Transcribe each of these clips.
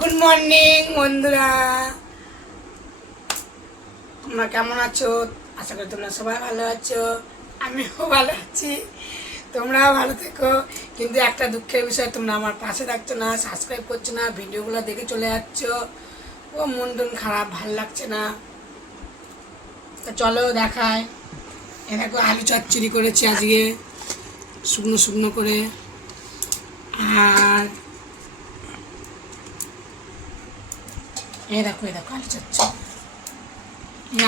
Good morning বন্ধুরা, তোমরা কেমন আছো? আশা করি তোমরা সবাই ভালো আছো, আমিও ভালো আছি। তোমরাও ভালো থেকো। কিন্তু একটা দুঃখের বিষয়, তোমরা আমার পাশে থাকছো না, সাবস্ক্রাইব করছো না, ভিডিওগুলো দেখে চলে যাচ্ছ। ও মন টন খারাপ, ভাল লাগছে না। তা চলো দেখায়। এ দেখো আলু চচ্চড়ি করেছি আজকে, শুকনো শুকনো করে। আর এই দেখো আলু চচ্চড়ি।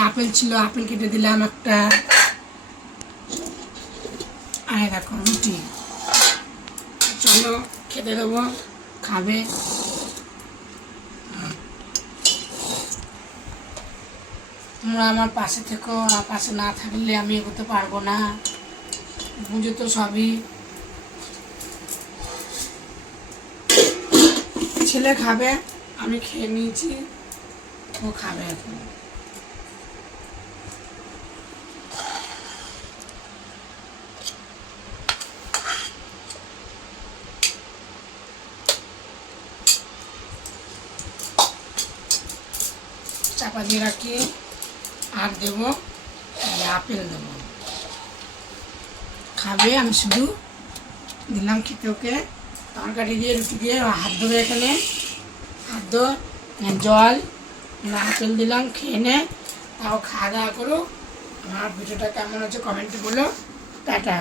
আপেল ছিল, আপেল কেটে দিলাম একটা। আর দেখো রুটি। চলো খেতে দেবো, খাবে। তোমরা আমার পাশে থেকো, আমার পাশে না থাকলে আমি এগোতে পারবো না। বুঝো তো সবই। ছেলে খাবে, আমি খেয়ে নিয়েছি, ও খাবে এখন। চাপা দিয়ে রাখি। আর দেবো আপেল দেবো, খাবে। আমি শুধু দিলাম খেতে ওকে। তরকারি দিয়ে রুটি দিয়ে হাত ধরে এখানে হাত ধো, জল আপেল দিলাম, খেয়ে নে। তাও খাওয়া দাওয়া করো। আমার ভিডিওটা কেমন হচ্ছে কমেন্টে বলো। টাটা,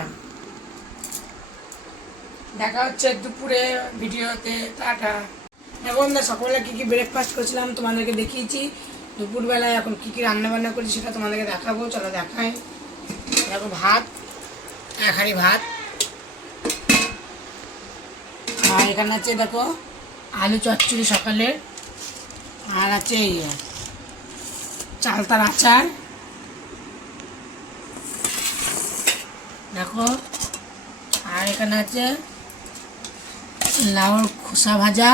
দেখা হচ্ছে দুপুরে ভিডিওতে। টাটা। এখন সকালে কী কী ব্রেকফাস্ট করেছিলাম তোমাদেরকে দেখিয়েছি। দুপুরবেলায় এখন কী কী রান্নাবান্না করেছি সেটা তোমাদেরকে দেখাবো। চলো দেখাই। দেখো ভাত, এক হাঁড়ি ভাত। আর এখানে আছে দেখো আলু চচ্চড়ি সকালের। আর আছে চালতার আচার দেখো। আর এখানে আছে লাউর খোসা ভাজা।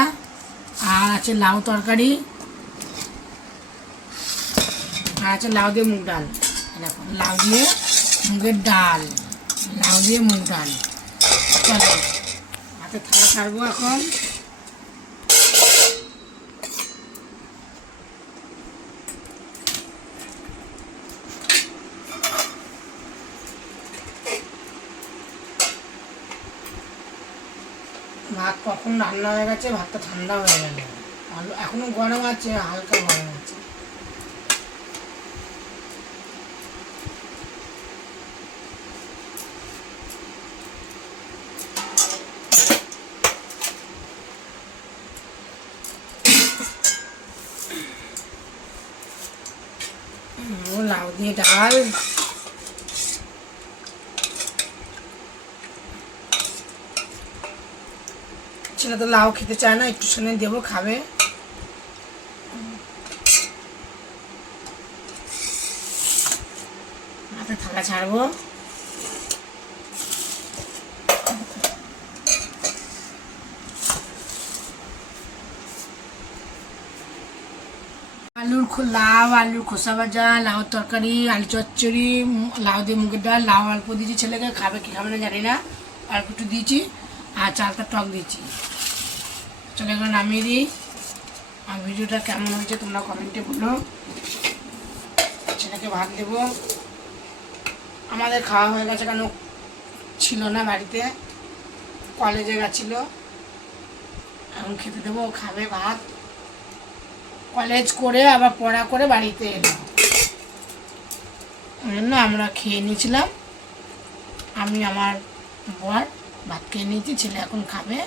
আর আছে লাউ তরকারি। আর আছে লাউ দিয়ে মুগ ডাল। দেখো লাউ দিয়ে মুগের ডাল, লাউ দিয়ে মুগ ডাল। চলো হাতে থালা ছাড়বো এখন। ভাত কখন রান্না হয়ে গেছে, ভাতটা ঠান্ডা হয়ে গেল। আলু এখনো গরম আছে, হালকা গরম আছে। লাউ দিয়ে ডাল। ছেলে তো লাউ খেতে চায় না, একটু শুনে দেবো, খাবে। হাতে থালা ছাড়বো। লাউ আলুর খোসা ভাজা, লাউ তরকারি, আলু চচ্চড়ি, লাউ দিয়ে মুগের ডাল। লাউ অল্প দিয়েছি ছেলেকে, খাবে কি খাবে না জানি না, অল্প একটু দিয়েছি। আর চালটা টক দিয়েছি। চলো এগুলো নামিয়ে দিই। আর ভিডিওটা কেমন হয়েছে তোমরা কমেন্টে বলো। ছেলেকে ভাত দেবো। আমাদের খাওয়া হয়ে গেছে, কেন ছিল না বাড়িতে, কলেজে গেছিলো। এখন খেতে দেবো, খাবে ভাত। কলেজ করে আবার পড়া করে বাড়িতে এলো, ওই জন্য আমরা খেয়ে নিয়েছিলাম। আমি আমার বর ভাত খেয়ে নিয়েছি, ছেলে এখন খাবে।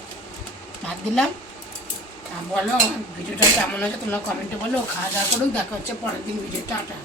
ভাত দিলাম। বলো ভিডিওটা কেমন হয়েছে তোমরা কমেন্টে বলো। খাওয়া দাওয়া করুক, দেখা হচ্ছে পরের দিন ভিডিওটা। টাটা।